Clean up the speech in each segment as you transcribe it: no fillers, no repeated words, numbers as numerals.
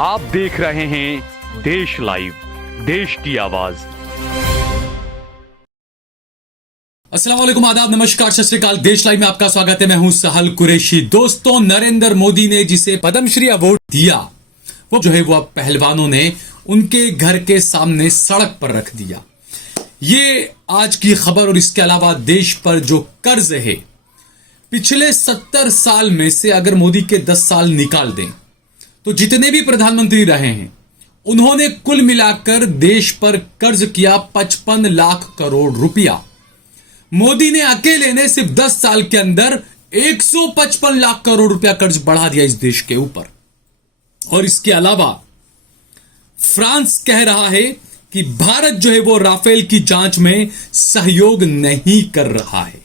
आप देख रहे हैं देश लाइव, देश की आवाज। अस्सलाम वालेकुम, आदाब, नमस्कार, सत श्री अकाल। देश लाइव में आपका स्वागत है। मैं हूं सहल कुरैशी। दोस्तों, नरेंद्र मोदी ने जिसे पद्मश्री अवार्ड दिया, वो जो है वो अब पहलवानों ने उनके घर के सामने सड़क पर रख दिया। ये आज की खबर। और इसके अलावा देश पर जो कर्ज है, पिछले 70 साल में से अगर मोदी के 10 साल निकाल दें तो जितने भी प्रधानमंत्री रहे हैं उन्होंने कुल मिलाकर देश पर कर्ज किया 55 लाख करोड़ रुपया। मोदी ने अकेले ने सिर्फ 10 साल के अंदर 155 लाख करोड़ रुपया कर्ज बढ़ा दिया इस देश के ऊपर। और इसके अलावा फ्रांस कह रहा है कि भारत जो है वो राफेल की जांच में सहयोग नहीं कर रहा है।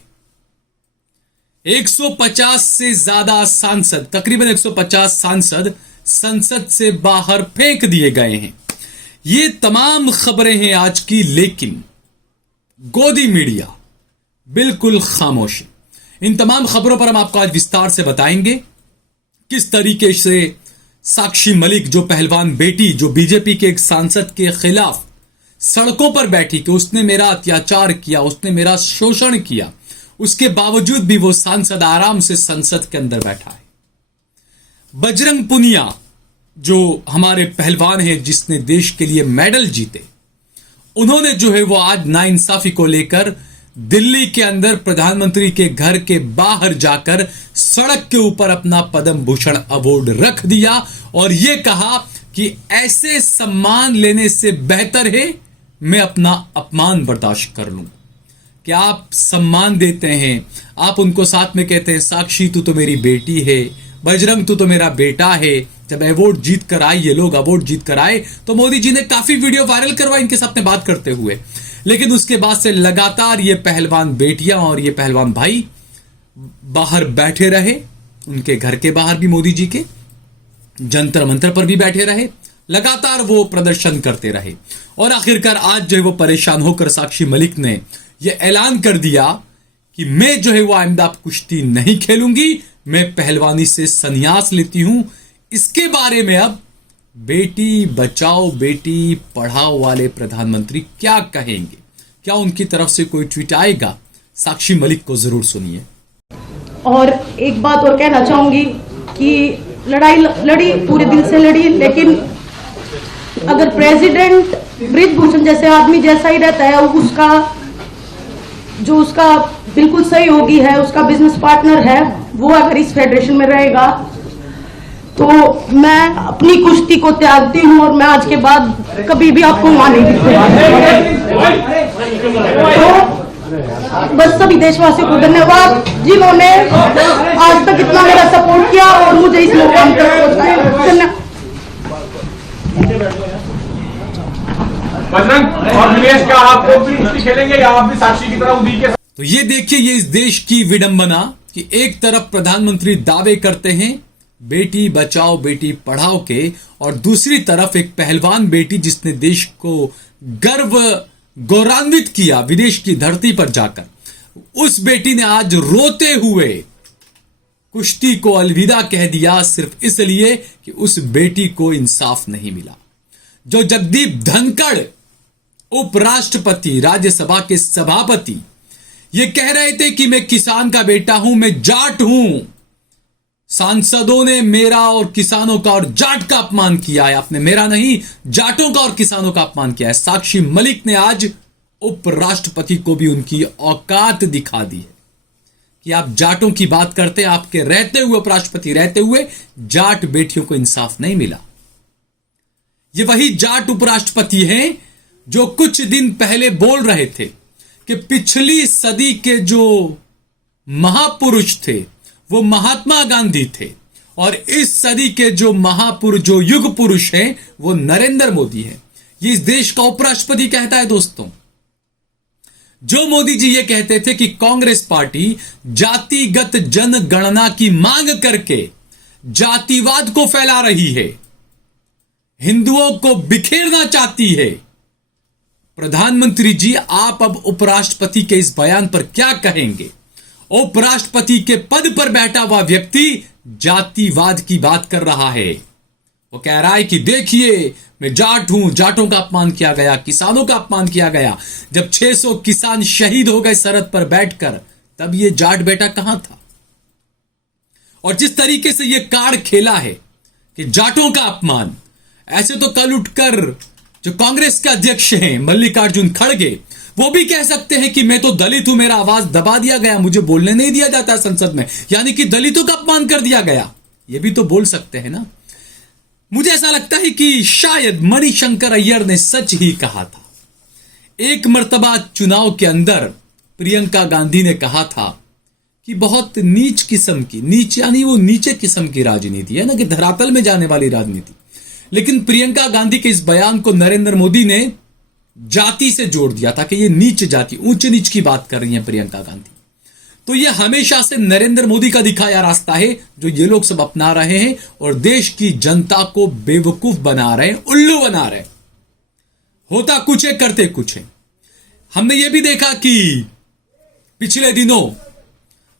150 से ज्यादा सांसद, तकरीबन 150 सांसद संसद से बाहर फेंक दिए गए हैं। ये तमाम खबरें हैं आज की, लेकिन गोदी मीडिया बिल्कुल खामोश है। इन तमाम खबरों पर हम आपको आज विस्तार से बताएंगे किस तरीके से साक्षी मलिक, जो पहलवान बेटी, जो बीजेपी के एक सांसद के खिलाफ सड़कों पर बैठी कि उसने मेरा अत्याचार किया, उसने मेरा शोषण किया, उसके बावजूद भी वो सांसद आराम से संसद के अंदर बैठा है। बजरंग पुनिया, जो हमारे पहलवान हैं जिसने देश के लिए मेडल जीते, उन्होंने जो है वो आज नाइंसाफी को लेकर दिल्ली के अंदर प्रधानमंत्री के घर के बाहर जाकर सड़क के ऊपर अपना पद्म भूषण अवार्ड रख दिया और यह कहा कि ऐसे सम्मान लेने से बेहतर है मैं अपना अपमान बर्दाश्त कर लूं। कि आप सम्मान देते हैं, आप उनको साथ में कहते हैं साक्षी तू तो मेरी बेटी है, बजरंग तू तो मेरा बेटा है। जब अवार्ड जीत कर आए, ये लोग अवार्ड जीत कर आए, तो मोदी जी ने काफी वीडियो वायरल करवाए इनके साथ में बात करते हुए। लेकिन उसके बाद से लगातार ये पहलवान बेटियां और ये पहलवान भाई बाहर बैठे रहे। उनके घर के बाहर भी मोदी जी के, जंतर मंतर पर भी बैठे रहे, लगातार वो प्रदर्शन करते रहे। और आखिरकार आज जो है वो परेशान होकर साक्षी मलिक ने यह ऐलान कर दिया कि मैं जो है वो आइंदा कुश्ती नहीं खेलूंगी, मैं पहलवानी से संन्यास लेती हूं। इसके बारे में अब बेटी बचाओ बेटी पढ़ाओ वाले प्रधानमंत्री क्या कहेंगे? क्या उनकी तरफ से कोई ट्वीट आएगा? साक्षी मलिक को जरूर सुनिए। और एक बात और कहना चाहूंगी कि लड़ाई लड़ी, पूरे दिल से लड़ी, लेकिन अगर प्रेसिडेंट बृजभूषण जैसे आदमी जैसा ही रहता है, उसका बिल्कुल सहयोगी है, उसका बिजनेस पार्टनर है, वो अगर इस फेडरेशन में रहेगा तो मैं अपनी कुश्ती को त्यागती हूं और मैं आज के बाद कभी भी आपको वहां नहीं दिखूंगा। तो बस सभी देशवासियों को धन्यवाद जिन्होंने आज तक इतना मेरा सपोर्ट किया और मुझे इस मुकाम तक पहुंचाया। बजरंग और निलेश, क्या आप लोग भी कुश्ती खेलेंगे या आप भी साक्षी की तरह उदी के? तो ये देखिए, ये इस देश की विडंबना कि एक तरफ प्रधानमंत्री दावे करते हैं बेटी बचाओ बेटी पढ़ाओ के, और दूसरी तरफ एक पहलवान बेटी जिसने देश को गौरवान्वित किया विदेश की धरती पर जाकर, उस बेटी ने आज रोते हुए कुश्ती को अलविदा कह दिया, सिर्फ इसलिए कि उस बेटी को इंसाफ नहीं मिला। जो जगदीप धनखड़, उपराष्ट्रपति, राज्यसभा के सभापति, ये कह रहे थे कि मैं किसान का बेटा हूं, मैं जाट हूं। सांसदों ने मेरा और किसानों का और जाट का अपमान किया है। आपने मेरा नहीं, जाटों का और किसानों का अपमान किया है। साक्षी मलिक ने आज उपराष्ट्रपति को भी उनकी औकात दिखा दी है कि आप जाटों की बात करते हैं, आपके रहते हुए, उपराष्ट्रपति रहते हुए जाट बेटियों को इंसाफ नहीं मिला। ये वही जाट उपराष्ट्रपति हैं जो कुछ दिन पहले बोल रहे थे कि पिछली सदी के जो महापुरुष थे वो महात्मा गांधी थे और इस सदी के जो महापुरुष, जो युग पुरुष हैं, वो नरेंद्र मोदी हैं। ये इस देश का उपराष्ट्रपति कहता है। दोस्तों, जो मोदी जी ये कहते थे कि कांग्रेस पार्टी जातिगत जनगणना की मांग करके जातिवाद को फैला रही है, हिंदुओं को बिखेरना चाहती है, प्रधानमंत्री जी आप अब उपराष्ट्रपति के इस बयान पर क्या कहेंगे? उपराष्ट्रपति के पद पर बैठा हुआ व्यक्ति जातिवाद की बात कर रहा है। वो कह रहा है कि देखिए मैं जाट हूं, जाटों का अपमान किया गया, किसानों का अपमान किया गया। जब 600 किसान शहीद हो गए सरहद पर बैठकर, तब ये जाट बेटा कहां था? और जिस तरीके से ये कार्ड खेला है कि जाटों का अपमान, ऐसे तो कल उठकर जो कांग्रेस के अध्यक्ष हैं मल्लिकार्जुन खड़गे, वो भी कह सकते हैं कि मैं तो दलित हूं, मेरा आवाज दबा दिया गया, मुझे बोलने नहीं दिया जाता संसद में, यानी कि दलितों का अपमान कर दिया गया। ये भी तो बोल सकते हैं ना। मुझे ऐसा लगता है कि शायद मणिशंकर अय्यर ने सच ही कहा था। एक मर्तबा चुनाव के अंदर प्रियंका गांधी ने कहा था कि बहुत नीच किस्म की, नीच यानी वो नीचे किस्म की राजनीति है ना, कि धरातल में जाने वाली राजनीति। लेकिन प्रियंका गांधी के इस बयान को नरेंद्र मोदी ने जाति से जोड़ दिया था कि ये नीच जाति, ऊंच नीच की बात कर रही है प्रियंका गांधी। तो ये हमेशा से नरेंद्र मोदी का दिखाया रास्ता है जो ये लोग सब अपना रहे हैं और देश की जनता को बेवकूफ बना रहे हैं, उल्लू बना रहे हैं। होता कुछ है, करते कुछ है। हमने ये भी देखा कि पिछले दिनों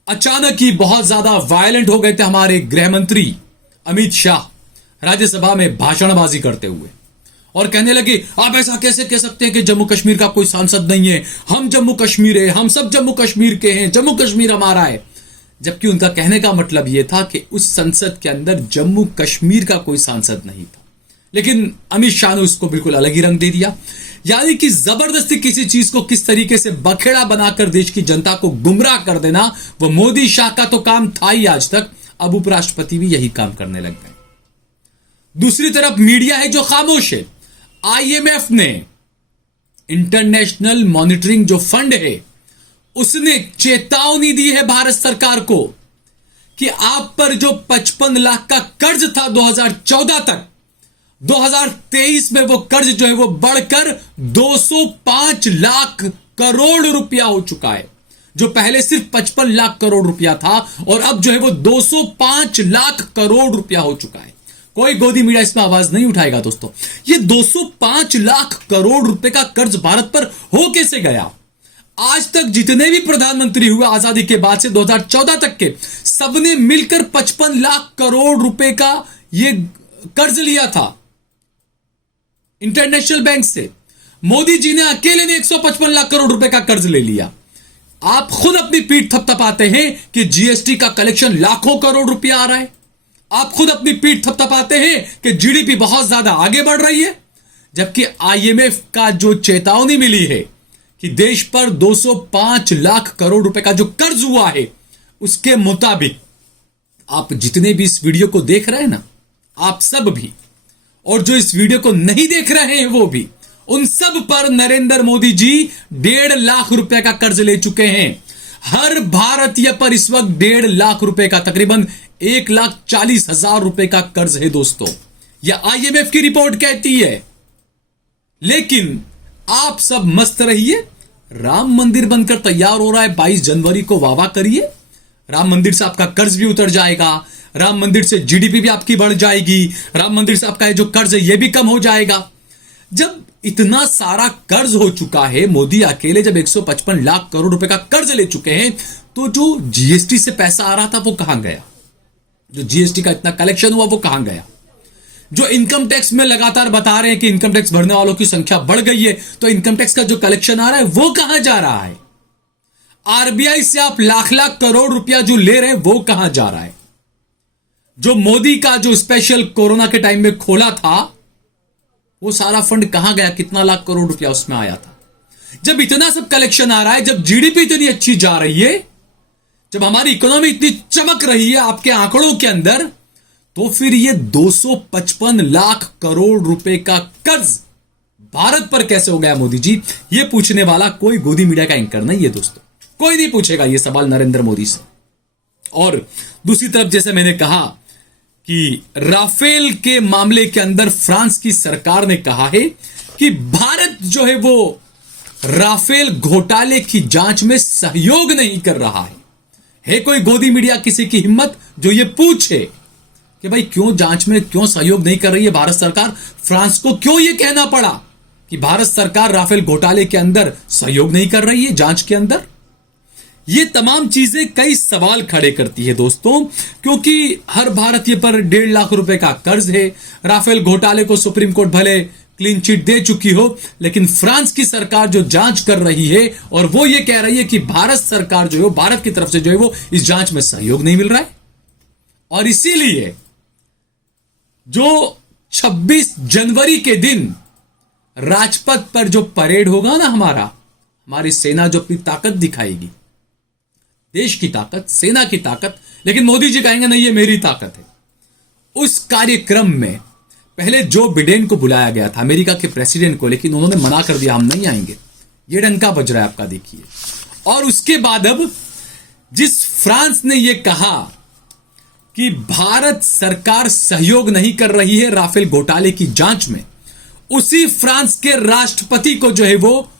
अचानक ही बहुत ज्यादा वायलेंट हो गए थे हमारे गृह मंत्री अमित शाह, राज्यसभा में भाषणबाजी करते हुए, और कहने लगे आप ऐसा कैसे कह सकते हैं कि जम्मू कश्मीर का कोई सांसद नहीं है, हम जम्मू कश्मीर है, हम सब जम्मू कश्मीर के हैं, जम्मू कश्मीर हमारा है। जबकि उनका कहने का मतलब यह था कि उस संसद के अंदर जम्मू कश्मीर का कोई सांसद नहीं था। लेकिन अमित शाह ने उसको बिल्कुल अलग ही रंग दे दिया। यानी कि जबरदस्ती किसी चीज को किस तरीके से बखेड़ा बनाकर देश की जनता को गुमराह कर देना, वो मोदी शाह का तो काम था ही आज तक। अब उपराष्ट्रपति भी यही काम करने लग गए। दूसरी तरफ मीडिया है जो खामोश है। आईएमएफ ने, इंटरनेशनल मॉनिटरिंग जो फंड है, उसने चेतावनी दी है भारत सरकार को कि आप पर जो 55 लाख का कर्ज था 2014 तक, 2023 में वो कर्ज जो है वो बढ़कर 205 लाख करोड़ रुपया हो चुका है। जो पहले सिर्फ 55 लाख करोड़ रुपया था और अब जो है वो 205 लाख करोड़ रुपया हो चुका है। कोई गोदी मीडिया इसमें आवाज नहीं उठाएगा दोस्तों। ये 205 लाख करोड़ रुपए का कर्ज भारत पर हो कैसे गया? आज तक जितने भी प्रधानमंत्री हुए आजादी के बाद से 2014 तक के, सबने मिलकर 55 लाख करोड़ रुपए का ये कर्ज लिया था इंटरनेशनल बैंक से। मोदी जी ने अकेले ने 155 लाख करोड़ रुपए का कर्ज ले लिया। आप खुद अपनी पीठ थपथपाते हैं कि जीएसटी का कलेक्शन लाखों करोड़ रुपया आ रहा है। आप खुद अपनी पीठ थपथपाते हैं कि जीडीपी बहुत ज्यादा आगे बढ़ रही है, जबकि आईएमएफ का जो चेतावनी मिली है कि देश पर 205 लाख करोड़ रुपए का जो कर्ज हुआ है, उसके मुताबिक आप जितने भी इस वीडियो को देख रहे हैं ना, आप सब भी, और जो इस वीडियो को नहीं देख रहे हैं वो भी, उन सब पर नरेंद्र मोदी जी 1.5 लाख रुपए का कर्ज ले चुके हैं। हर भारतीय पर इस वक्त 1.5 लाख रुपए का, तकरीबन 1,40,000 रुपए का कर्ज है दोस्तों। यह आईएमएफ की रिपोर्ट कहती है। लेकिन आप सब मस्त रहिए, राम मंदिर बनकर तैयार हो रहा है, 22 जनवरी को वाह वाह करिए। राम मंदिर से आपका कर्ज भी उतर जाएगा, राम मंदिर से जीडीपी भी आपकी बढ़ जाएगी, राम मंदिर से आपका जो कर्ज है यह भी कम हो जाएगा। जब इतना सारा कर्ज हो चुका है, मोदी अकेले जब 155 लाख करोड़ रुपए का कर्ज ले चुके हैं, तो जो जीएसटी से पैसा आ रहा था वो कहां गया? जो जीएसटी का इतना कलेक्शन हुआ वो कहां गया? जो इनकम टैक्स में लगातार बता रहे हैं कि इनकम टैक्स भरने वालों की संख्या बढ़ गई है, तो इनकम टैक्स का जो कलेक्शन आ रहा है वो कहां जा रहा है? आरबीआई से आप लाख लाख करोड़ रुपया जो ले रहे हैं वो कहां जा रहा है? जो मोदी का जो स्पेशल कोरोना के टाइम में खोला था, वो सारा फंड कहां गया? कितना लाख करोड़ रुपया उसमें आया था? जब इतना सब कलेक्शन आ रहा है, जब जीडीपी इतनी अच्छी जा रही है, जब हमारी इकोनॉमी इतनी चमक रही है आपके आंकड़ों के अंदर, तो फिर ये 255 लाख करोड़ रुपए का कर्ज भारत पर कैसे हो गया मोदी जी? ये पूछने वाला कोई गोदी मीडिया का एंकर नहीं है दोस्तों। कोई नहीं पूछेगा ये सवाल नरेंद्र मोदी से। और दूसरी तरफ, जैसे मैंने कहा कि राफेल के मामले के अंदर फ्रांस की सरकार ने कहा है कि भारत जो है वो राफेल घोटाले की जांच में सहयोग नहीं कर रहा है कोई गोदी मीडिया किसी की हिम्मत जो ये पूछे कि भाई क्यों जांच में क्यों सहयोग नहीं कर रही है भारत सरकार? फ्रांस को क्यों ये कहना पड़ा कि भारत सरकार राफेल घोटाले के अंदर सहयोग नहीं कर रही है जांच के अंदर? ये तमाम चीजें कई सवाल खड़े करती है दोस्तों, क्योंकि हर भारतीय पर 1.5 लाख रुपए का कर्ज है। राफेल घोटाले को सुप्रीम कोर्ट भले क्लीन चिट दे चुकी हो, लेकिन फ्रांस की सरकार जो जांच कर रही है और वो ये कह रही है कि भारत सरकार जो है, भारत की तरफ से जो है वो इस जांच में सहयोग नहीं मिल रहा है। और इसीलिए जो 26 जनवरी के दिन राजपथ पर जो परेड होगा ना, हमारी सेना जो अपनी ताकत दिखाएगी, देश की ताकत, सेना की ताकत, लेकिन मोदी जी कहेंगे नहीं ये मेरी ताकत है। उस कार्यक्रम में पहले जो बिडेन को बुलाया गया था, अमेरिका के प्रेसिडेंट को, लेकिन उन्होंने मना कर दिया हम नहीं आएंगे। ये डंका बज रहा है आपका, देखिए। और उसके बाद अब जिस फ्रांस ने यह कहा कि भारत सरकार सहयोग नहीं कर रही है राफेल घोटाले की जांच में, उसी फ्रांस के राष्ट्रपति को जो है वो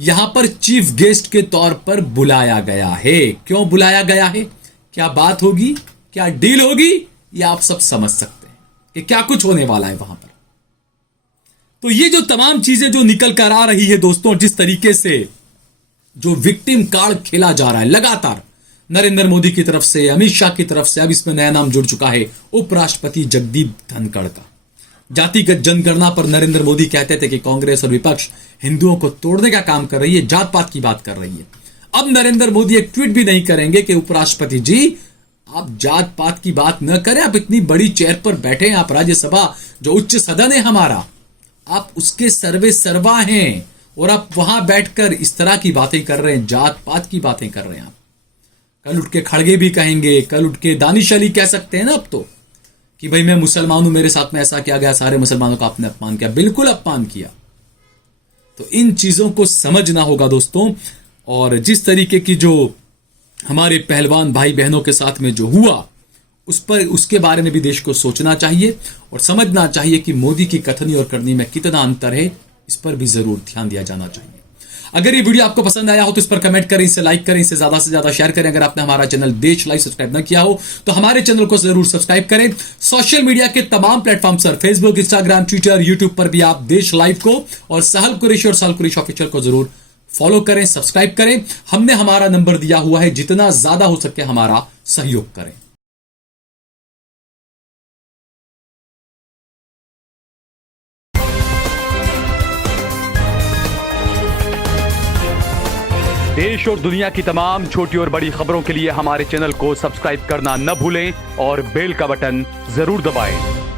यहां पर चीफ गेस्ट के तौर पर बुलाया गया है। क्यों बुलाया गया है, क्या बात होगी, क्या डील होगी, ये आप सब समझ सकते हैं कि क्या कुछ होने वाला है वहां पर। तो ये जो तमाम चीजें जो निकल कर आ रही है दोस्तों, जिस तरीके से जो विक्टिम कार्ड खेला जा रहा है लगातार नरेंद्र मोदी की तरफ से, अमित शाह की तरफ से, अब इसमें नया नाम जुड़ चुका है उपराष्ट्रपति जगदीप धनखड़ का। जातिगत जनगणना पर नरेंद्र मोदी कहते थे कि कांग्रेस और विपक्ष हिंदुओं को तोड़ने का काम कर रही है, जात पात की बात कर रही है। अब नरेंद्र मोदी एक ट्वीट भी नहीं करेंगे कि उपराष्ट्रपति जी आप जात पात की बात न करें, आप इतनी बड़ी चेयर पर बैठे हैं, आप राज्यसभा जो उच्च सदन है हमारा, आप उसके सर्वे सर्वा हैं और आप वहां बैठकर इस तरह की बातें कर रहे हैं, जात पात की बातें कर रहे हैं। आप कल उठ के खड़गे भी कहेंगे, कल उठ के दानिश अली कह सकते हैं ना अब तो, कि भाई मैं मुसलमान हूं, मेरे साथ में ऐसा किया गया, सारे मुसलमानों का आपने अपमान किया। बिल्कुल अपमान किया। तो इन चीजों को समझना होगा दोस्तों। और जिस तरीके की जो हमारे पहलवान भाई बहनों के साथ में जो हुआ, उस पर, उसके बारे में भी देश को सोचना चाहिए और समझना चाहिए कि मोदी की कथनी और करनी में कितना अंतर है, इस पर भी जरूर ध्यान दिया जाना चाहिए। अगर ये वीडियो आपको पसंद आया हो तो इस पर कमेंट करें, इसे लाइक करें, इसे ज्यादा से ज्यादा शेयर करें। अगर आपने हमारा चैनल देश लाइव सब्सक्राइब न किया हो तो हमारे चैनल को जरूर सब्सक्राइब करें। सोशल मीडिया के तमाम प्लेटफॉर्म पर, फेसबुक, इंस्टाग्राम, ट्विटर, यूट्यूब पर भी आप देश लाइव को और सहल कुरैशी और सहल कुरैशी ऑफिशियल को जरूर फॉलो करें, सब्सक्राइब करें। हमने हमारा नंबर दिया हुआ है, जितना ज्यादा हो सके हमारा सहयोग करें। देश और दुनिया की तमाम छोटी और बड़ी खबरों के लिए हमारे चैनल को सब्सक्राइब करना न भूलें और बेल का बटन जरूर दबाएं।